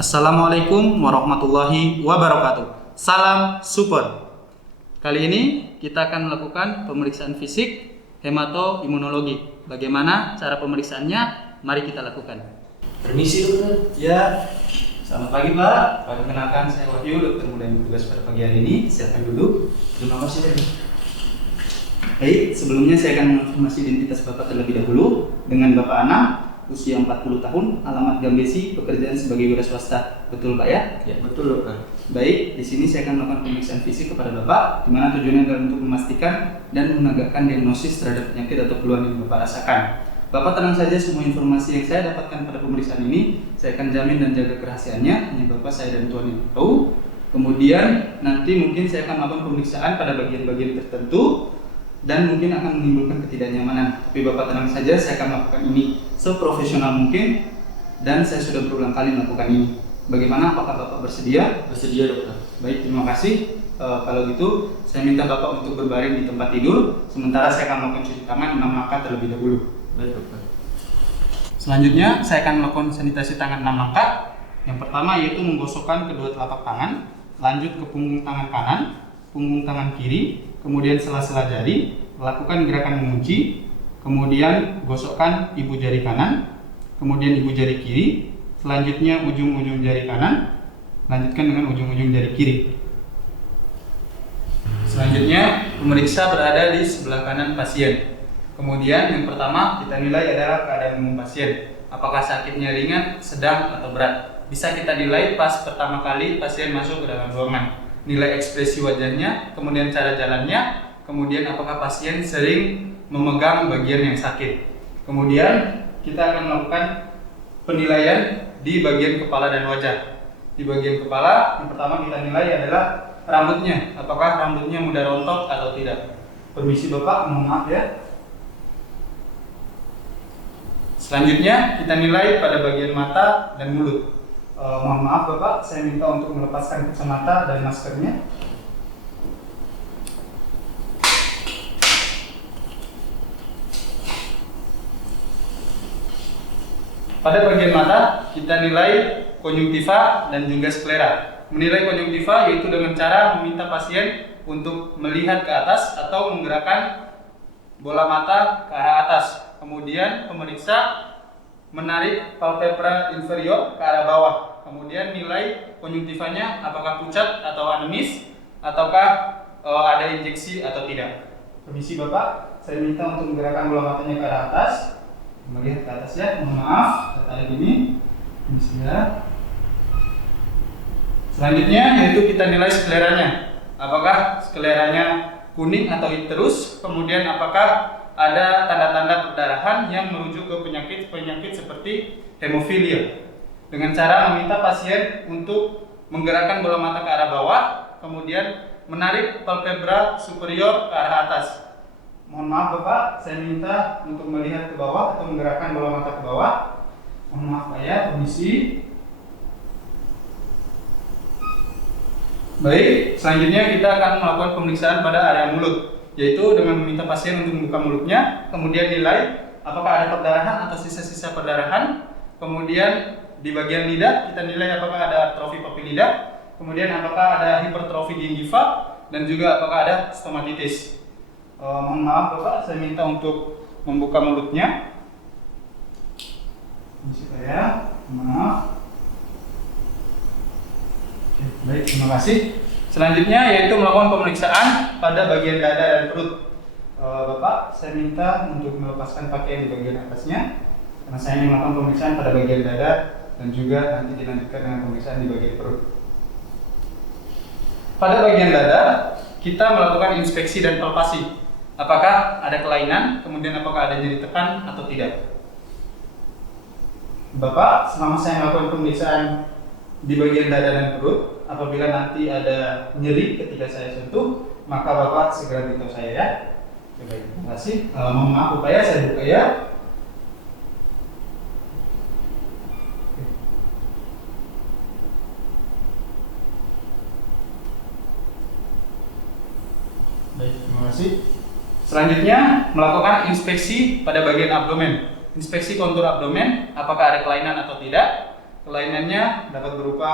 Assalamualaikum warahmatullahi wabarakatuh. Salam support. Kali ini kita akan melakukan pemeriksaan fisik hematoimunologi. Bagaimana cara pemeriksaannya? Mari kita lakukan. Permisi dokter. Ya, selamat pagi Pak. Perkenalkan saya Wahyu, dokter muda yang bertugas pada pagi hari ini. Silakan duduk. Terima kasih dokter. Baik, sebelumnya saya akan mengonfirmasi identitas Bapak terlebih dahulu. Dengan Bapak Anam, usia 40 tahun, alamat Gambesi, pekerjaan sebagai wira swasta. Betul Pak ya? Ya betul dokter. Baik, di sini saya akan melakukan pemeriksaan fisik kepada Bapak, di mana tujuannya adalah untuk memastikan dan menegakkan diagnosis terhadap penyakit atau keluhan yang Bapak rasakan. Bapak tenang saja, semua informasi yang saya dapatkan pada pemeriksaan ini saya akan jamin dan jaga kerahasiaannya. Hanya Bapak, saya dan Tuhan yang tahu. Kemudian nanti mungkin saya akan melakukan pemeriksaan pada bagian-bagian tertentu dan mungkin akan menimbulkan ketidaknyamanan. Tapi Bapak tenang saja, saya akan melakukan ini seprofesional mungkin dan saya sudah berulang kali melakukan ini. Bagaimana, apakah Bapak bersedia? Bersedia dokter. Baik, terima kasih. Kalau gitu, saya minta Bapak untuk berbaring di tempat tidur. Sementara saya akan melakukan cuci tangan 6 langkah terlebih dahulu. Baik dokter. Selanjutnya, saya akan melakukan sanitasi tangan 6 langkah. Yang pertama yaitu menggosokkan kedua telapak tangan, lanjut ke punggung tangan kanan, punggung tangan kiri, kemudian sela-sela jari, lakukan gerakan mengunci, kemudian gosokkan ibu jari kanan, kemudian ibu jari kiri, selanjutnya ujung-ujung jari kanan, lanjutkan dengan ujung-ujung jari kiri. Selanjutnya, pemeriksa berada di sebelah kanan pasien. Kemudian yang pertama kita nilai adalah keadaan umum pasien. Apakah sakitnya ringan, sedang, atau berat? Bisa kita nilai pas pertama kali pasien masuk ke dalam ruangan. Nilai ekspresi wajahnya, kemudian cara jalannya, kemudian apakah pasien sering memegang bagian yang sakit. Kemudian kita akan melakukan penilaian di bagian kepala dan wajah. Di bagian kepala, yang pertama kita nilai adalah rambutnya. Apakah rambutnya mudah rontok atau tidak. Permisi Bapak, mohon maaf ya. Selanjutnya kita nilai pada bagian mata dan mulut. Mohon maaf Bapak, saya minta untuk melepaskan kacamata dan maskernya. Pada bagian mata, kita nilai konjungtiva dan juga sklera. Menilai konjungtiva yaitu dengan cara meminta pasien untuk melihat ke atas atau menggerakkan bola mata ke arah atas. Kemudian pemeriksa menarik palpebra inferior ke arah bawah. Kemudian nilai konjungtivanya apakah pucat atau anemis, ataukah ada injeksi atau tidak. Permisi Bapak, saya minta untuk menggerakkan bola matanya ke arah atas. Melihat ke atas ya, mohon maaf, tarik ini. Bismillah. Selanjutnya yaitu kita nilai skleranya. Apakah skleranya kuning atau terus, kemudian apakah ada tanda-tanda perdarahan yang merujuk ke penyakit seperti hemofilia. Dengan cara meminta pasien untuk menggerakkan bola mata ke arah bawah, kemudian menarik palpebra superior ke arah atas. Mohon maaf Bapak, saya minta untuk melihat ke bawah atau menggerakkan bola mata ke bawah. Mohon maaf Pak ya, permisi. Baik, selanjutnya kita akan melakukan pemeriksaan pada area mulut, yaitu dengan meminta pasien untuk membuka mulutnya, kemudian nilai apakah ada perdarahan atau sisa-sisa perdarahan. Kemudian di bagian lidah kita nilai apakah ada atrofi papi lidah, kemudian apakah ada hipertrofi gingiva, dan juga apakah ada stomatitis. Mohon maaf Bapak, saya minta untuk membuka mulutnya. Ini supaya, maaf. Oke, baik, terima kasih. Selanjutnya yaitu melakukan pemeriksaan pada bagian dada dan perut. Bapak, saya minta untuk melepaskan pakaian di bagian atasnya, karena saya ingin melakukan pemeriksaan pada bagian dada dan juga nanti dilanjutkan dengan pemeriksaan di bagian perut. Pada bagian dada, kita melakukan inspeksi dan palpasi. Apakah ada kelainan, kemudian apakah ada nyeri tekan atau tidak. Bapak, selama saya melakukan pemeriksaan di bagian dada dan perut, apabila nanti ada nyeri ketika saya sentuh, maka Bapak segera beritahu saya ya. Baik, terima kasih. Mohon maaf Bapak ya, saya buka ya. Baik, terima kasih. Selanjutnya melakukan inspeksi pada bagian abdomen. Inspeksi kontur abdomen, apakah ada kelainan atau tidak. kelainannya dapat berupa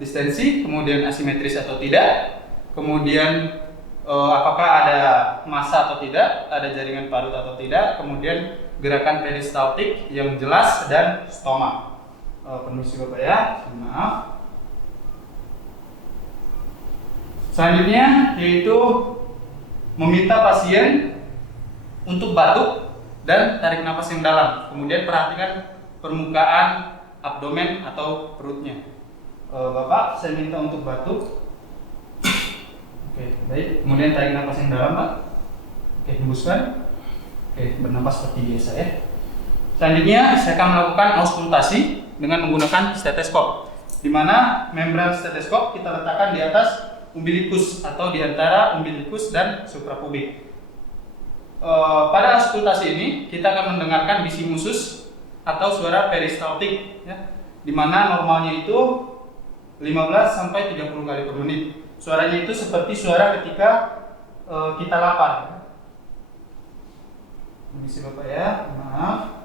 distensi, kemudian asimetris atau tidak, kemudian apakah ada massa atau tidak, ada jaringan parut atau tidak, kemudian gerakan peristaltik yang jelas, dan stoma. Permisi Bapak ya, maaf. Selanjutnya yaitu meminta pasien untuk batuk dan tarik nafas yang dalam. Kemudian perhatikan permukaan abdomen atau perutnya. Bapak, saya minta untuk batuk. Oke, baik. Kemudian tarik nafas yang dalam, Pak. Oke, hembuskan. Oke, bernapas seperti biasa ya. Selanjutnya saya akan melakukan auskultasi dengan menggunakan stetoskop, di mana membran stetoskop kita letakkan di atas umbilikus atau di antara umbilikus dan suprapubik. Pada auskultasi ini kita akan mendengarkan bising usus atau suara peristaltik ya, di mana normalnya itu 15 sampai 30 kali per menit. Suaranya itu seperti suara ketika kita lapar. Permisi Bapak ya, maaf.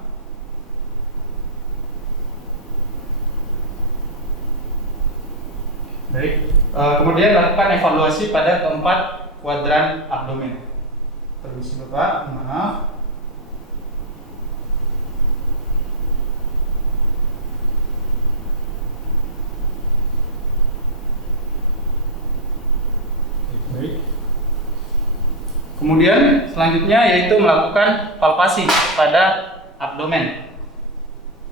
Baik. Kemudian lakukan evaluasi pada keempat kuadran abdomen. Permisi Bapak, maaf. Baik. Kemudian selanjutnya yaitu melakukan palpasi pada abdomen.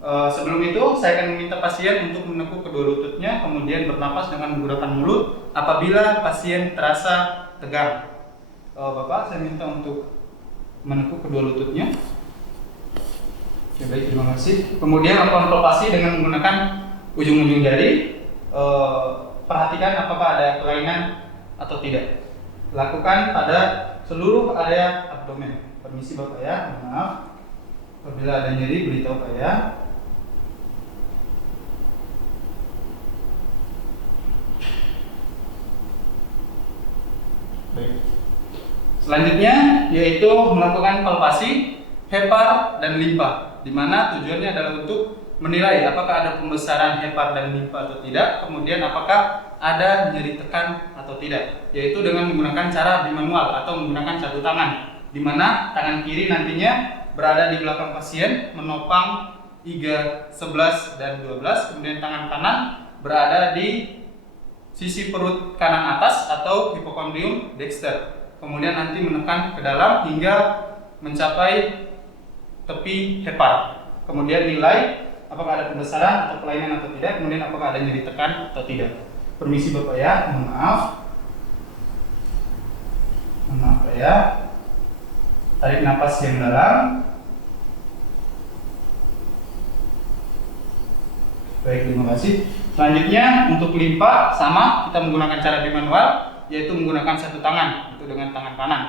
Sebelum itu saya akan meminta pasien untuk menekuk kedua lututnya, kemudian bernapas dengan menggunakan mulut apabila pasien terasa tegang. Bapak, saya minta untuk menekuk kedua lututnya. Oke, baik, terima kasih. Kemudian lakukan palpasi dengan menggunakan ujung-ujung jari. Perhatikan apakah ada kelainan atau tidak. Lakukan pada seluruh area abdomen. Permisi Bapak ya, maaf. Apabila ada nyeri beritahu Pak ya. Baik. Selanjutnya yaitu melakukan palpasi hepar dan limpa, di mana tujuannya adalah untuk menilai apakah ada pembesaran hepar dan limpa atau tidak, kemudian apakah ada nyeri tekan atau tidak, yaitu dengan menggunakan cara bimanual atau menggunakan satu tangan, di mana tangan kiri nantinya berada di belakang pasien menopang iga 11 dan 12, kemudian tangan kanan berada di sisi perut kanan atas atau hipokondrium dexter, kemudian nanti menekan ke dalam hingga mencapai tepi hepar, kemudian nilai apakah ada pembesaran atau kelainan atau tidak, kemudian apakah ada nyeri tekan atau tidak. Permisi Bapak ya, maaf Pak ya. Tarik nafas yang dalam. Baik, terima kasih. Selanjutnya untuk limpa sama, kita menggunakan cara bimanual, yaitu menggunakan satu tangan, itu dengan tangan kanan,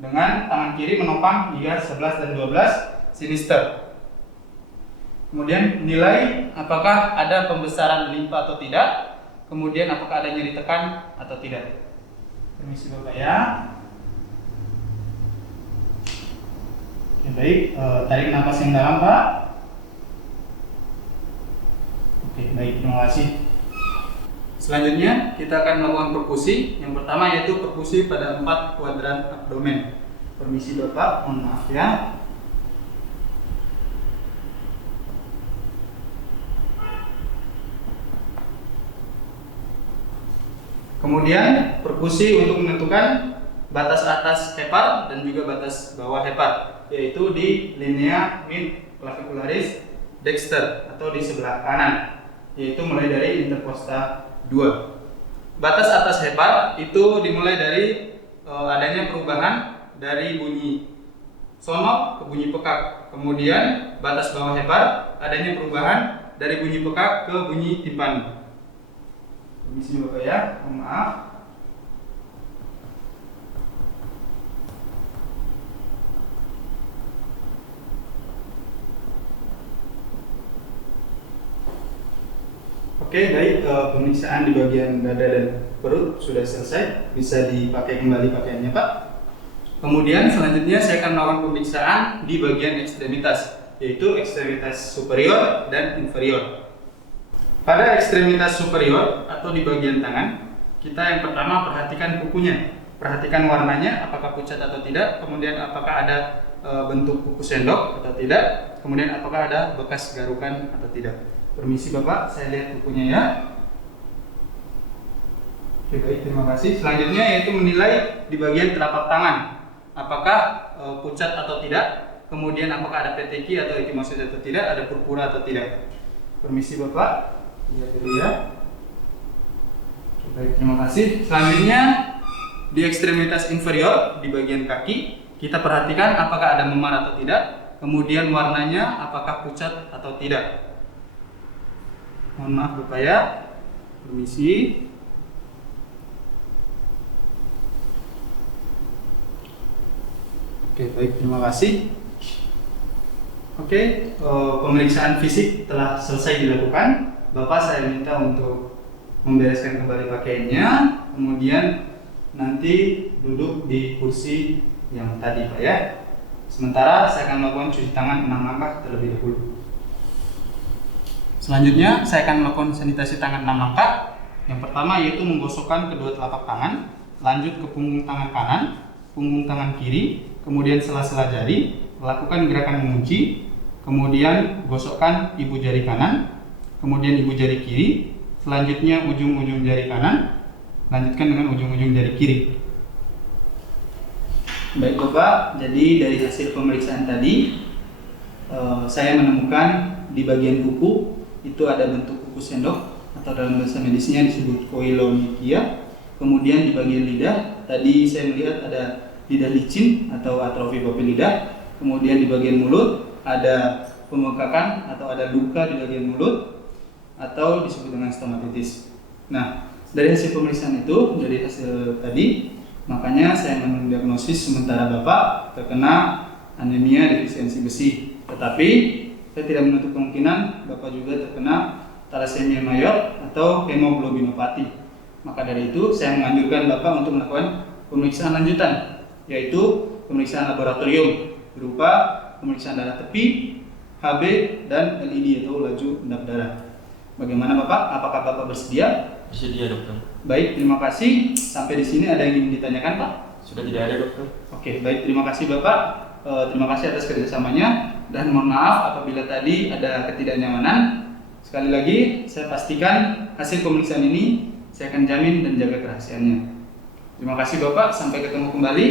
dengan tangan kiri menopang iga 11 dan 12 sinister. Kemudian nilai apakah ada pembesaran limpa atau tidak, kemudian apakah ada nyeri tekan atau tidak. Permisi Bapak ya. Oke, baik, tarik nafas yang dalam Pak. Oke, baik, terima kasih. Selanjutnya kita akan melakukan perkusi. Yang pertama yaitu perkusi pada 4 kuadran abdomen. Permisi Bapak, mohon maaf ya. Kemudian perkusi untuk menentukan batas atas hepar dan juga batas bawah hepar, yaitu di linea mid clavicularis dexter atau di sebelah kanan, yaitu mulai dari intercosta 2. Batas atas hepar itu dimulai dari adanya perubahan dari bunyi sonok ke bunyi pekak. Kemudian batas bawah hepar adanya perubahan dari bunyi pekak ke bunyi timpani. Permisi Bapak ya, mohon maaf. Oke, baik, pemeriksaan di bagian dada dan perut sudah selesai, bisa dipakai kembali pakaiannya Pak. Kemudian selanjutnya saya akan melakukan pemeriksaan di bagian ekstremitas, yaitu ekstremitas superior dan inferior. Pada ekstremitas superior atau di bagian tangan, kita yang pertama perhatikan kukunya. Perhatikan warnanya, apakah pucat atau tidak, kemudian apakah ada bentuk kuku sendok atau tidak, kemudian apakah ada bekas garukan atau tidak. Permisi Bapak, saya lihat kukunya ya. Oke, baik, terima kasih. Selanjutnya yaitu menilai di bagian telapak tangan, apakah pucat atau tidak, kemudian apakah ada peteki atau ekimosis atau tidak, ada purpura atau tidak. Permisi Bapak, lihat dulu ya. Oke, baik, terima kasih. Selanjutnya di ekstremitas inferior di bagian kaki, kita perhatikan apakah ada memar atau tidak, kemudian warnanya apakah pucat atau tidak. Mohon maaf Bapak ya. Permisi. Oke, baik, terima kasih. Oke, pemeriksaan fisik telah selesai dilakukan. Bapak saya minta untuk membereskan kembali pakaiannya, kemudian nanti duduk di kursi yang tadi Pak ya. Sementara saya akan melakukan cuci tangan 6 langkah terlebih dahulu. Selanjutnya saya akan melakukan sanitasi tangan 6 langkah. Yang pertama yaitu menggosokkan kedua telapak tangan, lanjut ke punggung tangan kanan, punggung tangan kiri, kemudian sela-sela jari, lakukan gerakan mengunci, kemudian gosokkan ibu jari kanan, kemudian ibu jari kiri, selanjutnya ujung-ujung jari kanan, lanjutkan dengan ujung-ujung jari kiri. Baik Bapak, jadi dari hasil pemeriksaan tadi saya menemukan di bagian kuku itu ada bentuk kuku sendok atau dalam bahasa medisnya disebut koilonychia. Kemudian di bagian lidah tadi saya melihat ada lidah licin atau atrofi papil lidah. Kemudian di bagian mulut ada pembengkakan atau ada luka di bagian mulut atau disebut dengan stomatitis. Nah, dari hasil pemeriksaan itu, dari hasil tadi, makanya saya mendiagnosis sementara Bapak terkena anemia defisiensi besi. Tetapi saya tidak menutup kemungkinan Bapak juga terkena thalassemia mayor atau hemoglobinopati. Maka dari itu saya menganjurkan Bapak untuk melakukan pemeriksaan lanjutan, yaitu pemeriksaan laboratorium berupa pemeriksaan darah tepi, HB, dan LED atau laju endap darah. Bagaimana Bapak? Apakah Bapak bersedia? Bersedia dokter. Baik, terima kasih. Sampai di sini ada yang ingin ditanyakan Pak? Sudah tidak ada dokter. Oke, baik, terima kasih Bapak. Terima kasih atas kerjasamanya dan mohon maaf apabila tadi ada ketidaknyamanan. Sekali lagi, saya pastikan hasil pemeriksaan ini saya akan jamin dan jaga kerahasiaannya. Terima kasih Bapak, sampai ketemu kembali.